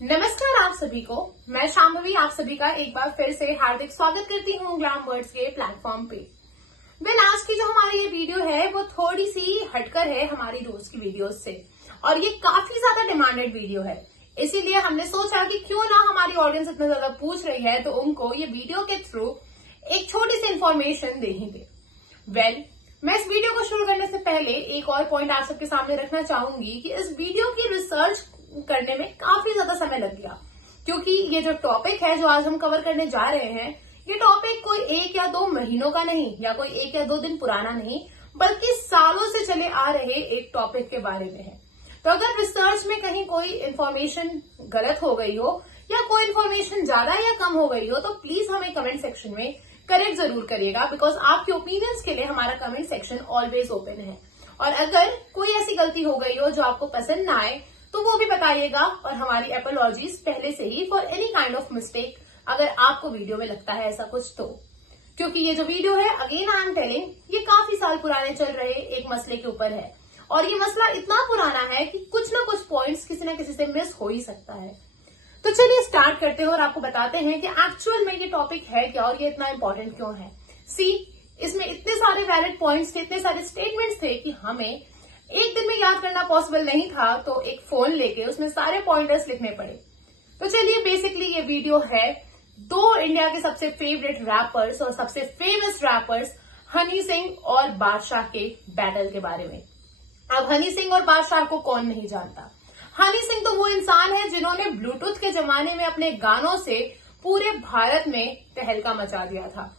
नमस्कार आप सभी को। मैं शांभवी आप सभी का एक बार फिर से हार्दिक स्वागत करती हूँ ग्लैम वर्ड्स के प्लेटफॉर्म पे। आज की जो हमारी ये वीडियो है वो थोड़ी सी हटकर है हमारी रोज की वीडियोस से, और ये काफी ज्यादा डिमांडेड वीडियो है। इसीलिए हमने सोचा कि क्यों ना हमारी ऑडियंस इतना ज्यादा पूछ रही है तो उनको ये वीडियो के थ्रू एक छोटी सी इन्फॉर्मेशन दे ही दे। मैं इस वीडियो को शुरू करने से पहले एक और पॉइंट आप सबके सामने रखना चाहूंगी कि इस वीडियो की रिसर्च करने में काफी ज्यादा समय लग गया, क्योंकि ये जो टॉपिक है जो आज हम कवर करने जा रहे हैं, ये टॉपिक कोई 1 या 2 महीनों का नहीं या कोई 1 या 2 दिन पुराना नहीं, बल्कि सालों से चले आ रहे एक टॉपिक के बारे में है। तो अगर रिसर्च में कहीं कोई इन्फॉर्मेशन गलत हो गई हो या कोई इन्फॉर्मेशन ज्यादा या कम हो गई हो तो प्लीज हमें कमेंट सेक्शन में करेक्ट जरूर करिएगा, बिकॉज आपके ओपिनियंस के लिए हमारा कमेंट सेक्शन ऑलवेज ओपन है। और अगर कोई ऐसी गलती हो गई हो जो आपको पसंद ना आए तो वो भी बताइएगा, और हमारी एपोलॉजीज पहले से ही for any kind of mistake अगर आपको वीडियो में लगता है ऐसा कुछ तो। क्योंकि ये जो वीडियो है, अगेन आई एम टेलिंग, ये काफी साल पुराने चल रहे एक मसले के ऊपर है, और ये मसला इतना पुराना है कि कुछ ना कुछ पॉइंट्स किसी ना किसी से मिस हो ही सकता है। तो चलिए स्टार्ट करते हैं और आपको बताते हैं कि एक्चुअल में ये टॉपिक है क्या और ये इतना इंपॉर्टेंट क्यों है। इसमें इतने सारे वैलिड पॉइंट्स थे, इतने सारे स्टेटमेंट्स थे कि हमें एक दिन में याद करना पॉसिबल नहीं था, तो एक फोन लेके उसमें सारे पॉइंटर्स लिखने पड़े। तो चलिए बेसिकली ये वीडियो है 2 इंडिया के सबसे फेवरेट रैपर्स और सबसे फेमस रैपर्स हनी सिंह और बादशाह के बैटल के बारे में। अब हनी सिंह और बादशाह को कौन नहीं जानता। हनी सिंह तो वो इंसान है जिन्होंने ब्लूटूथ के जमाने में अपने गानों से पूरे भारत में तहलका मचा दिया था।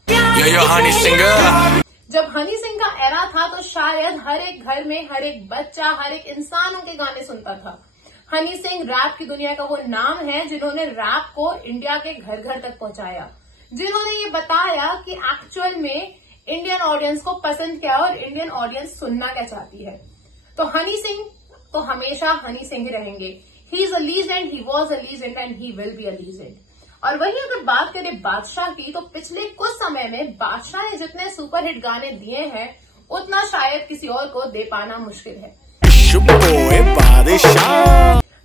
हनी सिंह जब हनी सिंह का एरा था तो शायद हर एक घर में हर एक बच्चा, हर एक इंसान उनके गाने सुनता था। हनी सिंह रैप की दुनिया का वो नाम है जिन्होंने रैप को इंडिया के घर घर तक पहुंचाया, जिन्होंने ये बताया कि एक्चुअल में इंडियन ऑडियंस को पसंद क्या और इंडियन ऑडियंस सुनना क्या चाहती है। तो हनी सिंह तो हमेशा हनी सिंह ही रहेंगे। He is a legend, he was a legend and he will be a legend. और वहीं अगर बात करें बादशाह की, तो पिछले कुछ समय में बादशाह ने जितने सुपरहिट गाने दिए हैं उतना शायद किसी और को दे पाना मुश्किल है।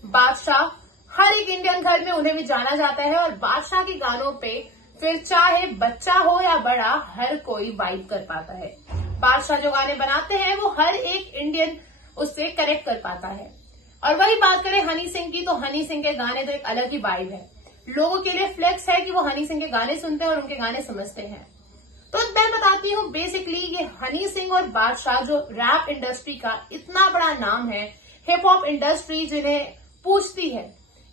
बादशाह हर एक इंडियन घर में उन्हें भी जाना जाता है, और बादशाह के गानों पे फिर चाहे बच्चा हो या बड़ा हर कोई वाइब कर पाता है। बादशाह जो गाने बनाते हैं वो हर एक इंडियन उससे कनेक्ट कर पाता है। और वही बात करें हनी सिंह की, तो हनी सिंह के गाने तो एक अलग ही वाइब है। लोगों के लिए फ्लेक्स है कि वो हनी सिंह के गाने सुनते हैं और उनके गाने समझते हैं। तो मैं बताती हूँ बेसिकली ये हनी सिंह और बादशाह जो रैप इंडस्ट्री का इतना बड़ा नाम है, हिप हॉप इंडस्ट्री जिन्हें पूछती है,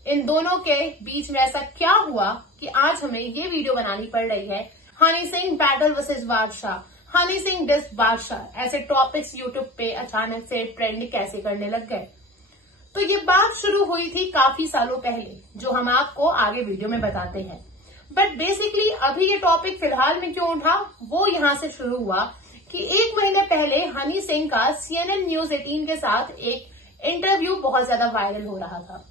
इन दोनों के बीच में ऐसा क्या हुआ कि आज हमें ये वीडियो बनानी पड़ रही है। हनी सिंह बैटल वर्सेस बादशाह, हनी सिंह डिस बादशाह, ऐसे टॉपिक्स यूट्यूब पे अचानक से ट्रेंड कैसे करने लग गए। तो ये बात शुरू हुई थी काफी सालों पहले, जो हम आपको आगे वीडियो में बताते हैं। बट बेसिकली अभी ये टॉपिक फिलहाल में क्यों उठा, वो यहाँ से शुरू हुआ कि 1 महीने पहले हनी सिंह का CNN News 18 के साथ एक इंटरव्यू बहुत ज्यादा वायरल हो रहा था।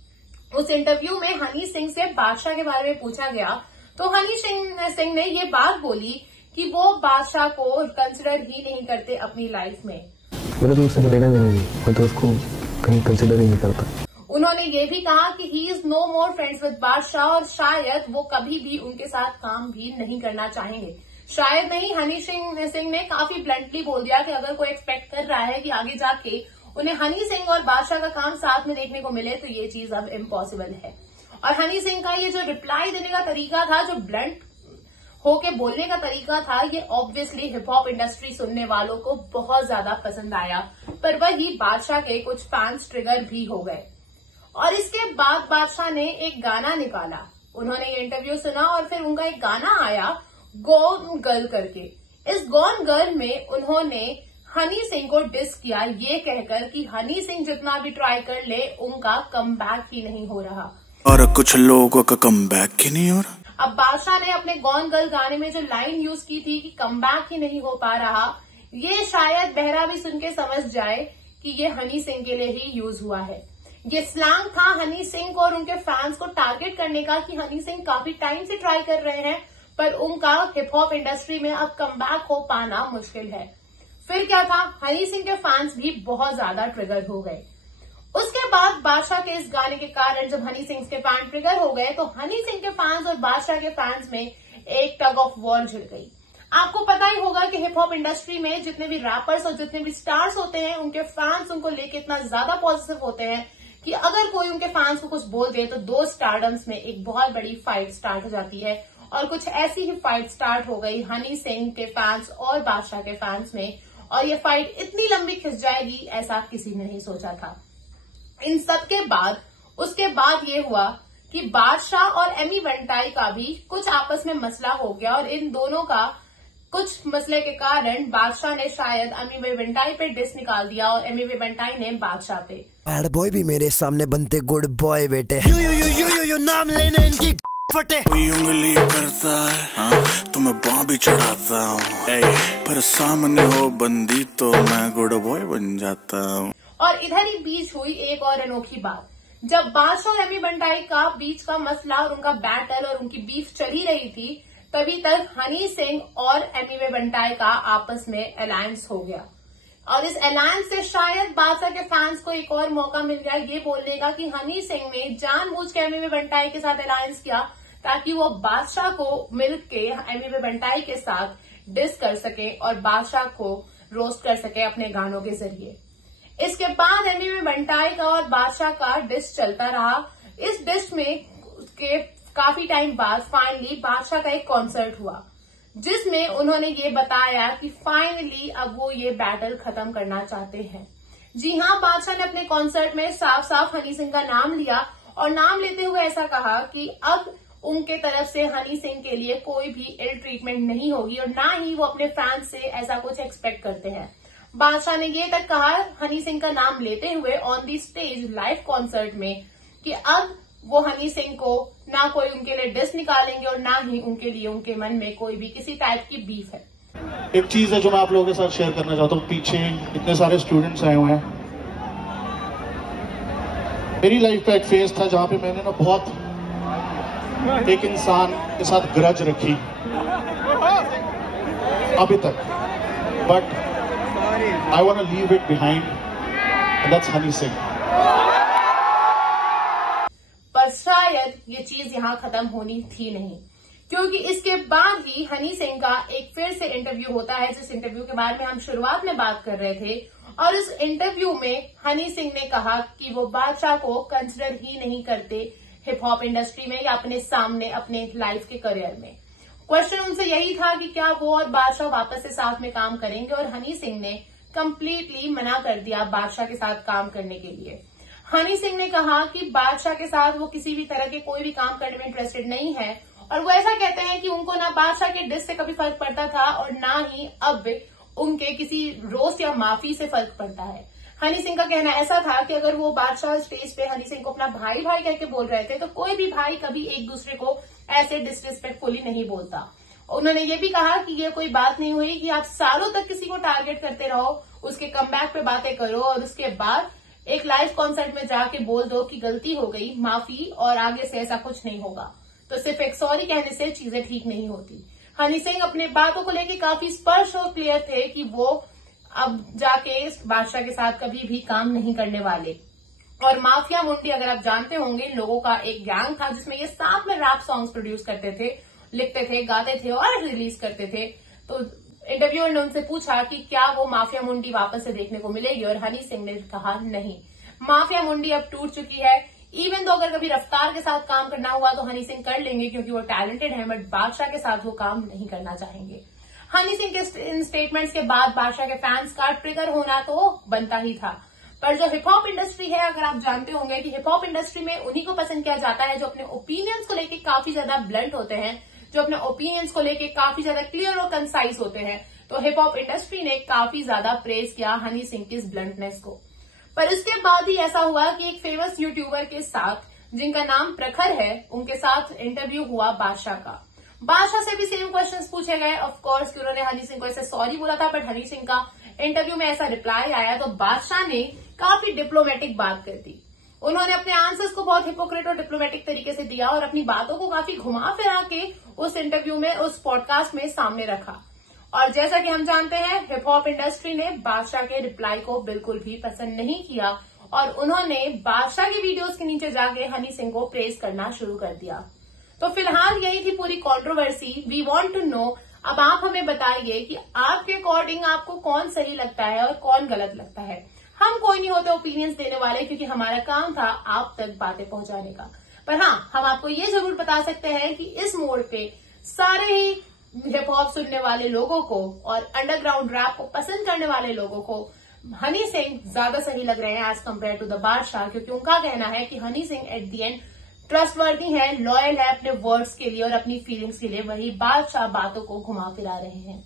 उस इंटरव्यू में हनी सिंह से बादशाह के बारे में पूछा गया, तो हनी सिंह ने ये बात बोली कि वो बादशाह को कंसिडर ही नहीं करते अपनी लाइफ में। मेरा तो उससे लेना नहीं, मैं तो उसको कहीं कंसिडर ही नहीं करता। उन्होंने ये भी कहा कि he is no more friends with Badshah, और शायद वो कभी भी उनके साथ काम भी नहीं करना चाहेंगे। शायद नहीं, हनी सिंह ने काफी ब्लंटली बोल दिया कि अगर कोई एक्सपेक्ट कर रहा है कि आगे जाके उन्हें हनी सिंह और बादशाह का काम साथ में देखने को मिले तो ये चीज अब इम्पॉसिबल है। और हनी सिंह का ये जो रिप्लाई देने का तरीका था, जो ब्लंट होके बोलने का तरीका था, ये ऑब्वियसली हिप हॉप इंडस्ट्री सुनने वालों को बहुत ज्यादा पसंद आया, पर वही बादशाह के कुछ फैंस ट्रिगर भी हो गए। और इसके बाद बादशाह ने एक गाना निकाला, उन्होंने ये इंटरव्यू सुना और फिर उनका एक गाना आया गॉन गर्ल करके। इस गॉन गर्ल में उन्होंने हनी सिंह को डिस किया, ये कहकर कि हनी सिंह जितना भी ट्राई कर ले उनका कमबैक ही नहीं हो रहा, और कुछ लोगों का कमबैक ही नहीं हो रहा। अब बादशाह ने अपने गॉन गर्ल गाने में जो लाइन यूज की थी कि कमबैक ही नहीं हो पा रहा, ये शायद बहरा भी सुन के समझ जाए कि ये हनी सिंह के लिए ही यूज हुआ है। ये स्लैंग था हनी सिंह को और उनके फैंस को टारगेट करने का कि हनी सिंह काफी टाइम से ट्राई कर रहे हैं, पर उनका हिप हॉप इंडस्ट्री में अब कमबैक हो पाना मुश्किल है। फिर क्या था, हनी सिंह के फैंस भी बहुत ज्यादा ट्रिगर हो गए। उसके बाद बादशाह के इस गाने के कारण जब हनी सिंह के फैन ट्रिगर हो गए तो हनी सिंह के फैंस और बादशाह के फैंस में एक टग ऑफ वॉर छिड़ गई। आपको पता ही होगा कि हिप हॉप इंडस्ट्री में जितने भी रैपर्स और जितने भी स्टार्स होते हैं उनके फैंस उनको लेके इतना ज्यादा पॉजिटिव होते हैं कि अगर कोई उनके फैंस को कुछ बोल दे तो दो स्टारडम्स में एक बहुत बड़ी फाइट स्टार्ट हो जाती है। और कुछ ऐसी ही फाइट स्टार्ट हो गई हनी सिंह के फैंस और बादशाह के फैंस में, और ये फाइट इतनी लंबी खिंच जाएगी ऐसा किसी ने नहीं सोचा था। इन सब के बाद उसके बाद ये हुआ कि बादशाह और एमी वेंटाई का भी कुछ आपस में मसला हो गया, और इन दोनों का कुछ मसले के कारण बादशाह ने शायद एमी वेंटाई पे डिस निकाल दिया और एमी वेंटाई ने बादशाह पे। बैड बॉय भी मेरे सामने बनते गुड बॉय बेटे। यू नाम लेने इनकी फटे। कोई उंगली करता है हाँ, तो मैं बाँ भी चढ़ाता हूँ, पर सामने हो बंदी तो मैं गुड बॉय बन जाता हूँ। और इधर ही बीच हुई एक और अनोखी बात। जब बादशाह और एमी वेंटाई का बीच का मसला और उनका बैटल और उनकी बीफ चली रही थी, तभी तक हनी सिंह और एमी वेंटाई का आपस में अलायंस हो गया, और इस अलायंस से शायद बादशाह के फैंस को एक और मौका मिल गया ये बोलने का कि हनी सिंह ने जानबूझ के एमी वेंटाई के साथ अलायंस किया ताकि वो बादशाह को मिलके एमी वेंटाई के साथ डिस कर सके और बादशाह को रोस्ट कर सके अपने गानों के जरिए। इसके बाद एमी वेंटाई का और बादशाह का डिस चलता रहा। इस डिस में के काफी टाइम बाद फाइनली बादशाह का एक कॉन्सर्ट हुआ जिसमें उन्होंने ये बताया कि फाइनली अब वो ये बैटल खत्म करना चाहते हैं। जी हाँ, बादशाह ने अपने कॉन्सर्ट में साफ साफ हनी सिंह का नाम लिया और नाम लेते हुए ऐसा कहा कि अब उनके तरफ से हनी सिंह के लिए कोई भी इल ट्रीटमेंट नहीं होगी और ना ही वो अपने फैंस से ऐसा कुछ एक्सपेक्ट करते हैं। बादशाह ने ये तक कहा हनी सिंह का नाम लेते हुए on the stage live concert में कि अब वो हनी सिंह को ना कोई उनके लिए डिस निकालेंगे और ना ही उनके लिए उनके मन में कोई भी किसी टाइप की बीफ है। एक चीज है जो मैं आप लोगों के साथ शेयर करना चाहता हूँ। पीछे इतने सारे स्टूडेंट्स आए हुए हैं। मेरी लाइफ का एक फेज था जहां पे मैंने ना बहुत एक इंसान के साथ ग्रज रखी अभी तक, but I want to leave it behind, and that's Honey Singh. पर शायद ये चीज यहाँ खत्म होनी थी नहीं, क्योंकि इसके बाद ही हनी सिंह का एक फिर से इंटरव्यू होता है जिस इंटरव्यू के बारे में हम शुरुआत में बात कर रहे थे। और इस इंटरव्यू में हनी सिंह ने कहा कि वो बादशाह को कंसिडर ही नहीं करते हिप हॉप इंडस्ट्री में या अपने सामने अपने लाइफ के करियर में। क्वेश्चन उनसे यही था कि क्या वो और बादशाह वापस से साथ में काम करेंगे, और हनी सिंह ने कंप्लीटली मना कर दिया बादशाह के साथ काम करने के लिए। हनी सिंह ने कहा कि बादशाह के साथ वो किसी भी तरह के कोई भी काम करने में इंटरेस्टेड नहीं है, और वो ऐसा कहते हैं कि उनको ना बादशाह के डिस से कभी फर्क पड़ता था और ना ही अब उनके किसी रोस्ट या माफी से फर्क पड़ता है। हनी सिंह का कहना ऐसा था कि अगर वो बादशाह स्टेज पे हनी सिंह को अपना भाई भाई कहकर बोल रहे थे तो कोई भी भाई कभी एक दूसरे को ऐसे डिसरिस्पेक्टफुली नहीं बोलता। उन्होंने ये भी कहा कि ये कोई बात नहीं हुई कि आप सालों तक किसी को टारगेट करते रहो, उसके कमबैक पे बातें करो और उसके बाद एक लाइव कॉन्सर्ट में जाके बोल दो कि गलती हो गई, माफी, और आगे से ऐसा कुछ नहीं होगा। तो सिर्फ एक सॉरी कहने से चीजें ठीक नहीं होती। हनी सिंह अपने बातों को लेकर काफी स्पष्ट और क्लियर थे कि वो अब जाके इस बादशाह के साथ कभी भी काम नहीं करने वाले। और माफिया मुंडी, अगर आप जानते होंगे, लोगों का एक गैंग था जिसमें ये साथ में रैप सॉन्ग्स प्रोड्यूस करते थे, लिखते थे, गाते थे और रिलीज करते थे। तो इंटरव्यूअर ने उनसे पूछा कि क्या वो माफिया मुंडी वापस से देखने को मिलेगी, और हनी सिंह ने कहा नहीं, माफिया मुंडी अब टूट चुकी है। इवन तो अगर कभी रफ्तार के साथ काम करना हुआ तो हनी सिंह कर लेंगे क्योंकि वो टैलेंटेड है, बट बादशाह के साथ वो काम नहीं करना चाहेंगे। हनी सिंह के इन स्टेटमेंट्स के बाद बादशाह के फैंस का ट्रिगर होना तो बनता ही था। पर जो हिप हॉप इंडस्ट्री है, अगर आप जानते होंगे कि हिप हॉप इंडस्ट्री में उन्हीं को पसंद किया जाता है जो अपने ओपिनियंस को लेकर काफी ज्यादा ब्लंट होते हैं, जो अपने ओपिनियंस को लेकर काफी ज्यादा क्लियर और कंसाइज होते हैं। तो हिप हॉप इंडस्ट्री ने काफी ज्यादा प्रेज किया हनी सिंह की इस ब्लंटनेस को। पर इसके बाद ही ऐसा हुआ कि एक फेमस यूट्यूबर के साथ, जिनका नाम प्रखर है, उनके साथ इंटरव्यू हुआ बादशाह का। बादशाह से भी सेम क्वेश्चंस पूछे गए, ऑफ कोर्स कि उन्होंने हनी सिंह को ऐसे सॉरी बोला था, बट हनी सिंह का इंटरव्यू में ऐसा रिप्लाई आया तो बादशाह ने काफी डिप्लोमेटिक बात कर दी। उन्होंने अपने आंसर्स को बहुत हिपोक्रेट और डिप्लोमेटिक तरीके से दिया और अपनी बातों को काफी घुमा फिरा के उस इंटरव्यू में, उस पॉडकास्ट में सामने रखा। और जैसा कि हम जानते हैं, हिप हॉप इंडस्ट्री ने बादशाह के रिप्लाई को बिल्कुल भी पसंद नहीं किया और उन्होंने बादशाह की वीडियोस के नीचे जाके हनी सिंह को प्रेज करना शुरू कर दिया। तो फिलहाल यही थी पूरी controversy. We want to know, अब आप हमें बताइए कि आपके अकॉर्डिंग आपको कौन सही लगता है और कौन गलत लगता है। हम कोई नहीं होते ओपिनियंस देने वाले, क्योंकि हमारा काम था आप तक बातें पहुंचाने का। पर हाँ, हम आपको ये जरूर बता सकते हैं कि इस मोड़ पे सारे ही हिप हॉप सुनने वाले लोगों को और अंडरग्राउंड रैप को पसंद करने वाले लोगों को हनी सिंह ज्यादा सही लग रहे हैं एज कम्पेयर टू द बादशाह, क्योंकि उनका कहना है कि Honey Singh at the end trustworthy है, लॉयल है अपने वर्ड्स के लिए और अपनी फीलिंग्स के लिए, वही बादशाह बातों को घुमा फिरा रहे हैं।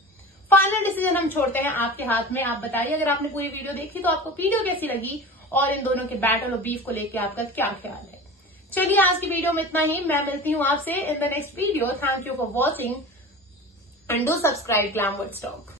फाइनल डिसीजन हम छोड़ते हैं आपके हाथ में। आप बताइए, अगर आपने पूरी वीडियो देखी तो आपको वीडियो कैसी लगी और इन दोनों के बैटल और बीफ को लेकर आपका क्या ख्याल है। चलिए आज की वीडियो में इतना ही। मैं मिलती हूँ आपसे in the next video. Thank you for watching and do subscribe glam words talk.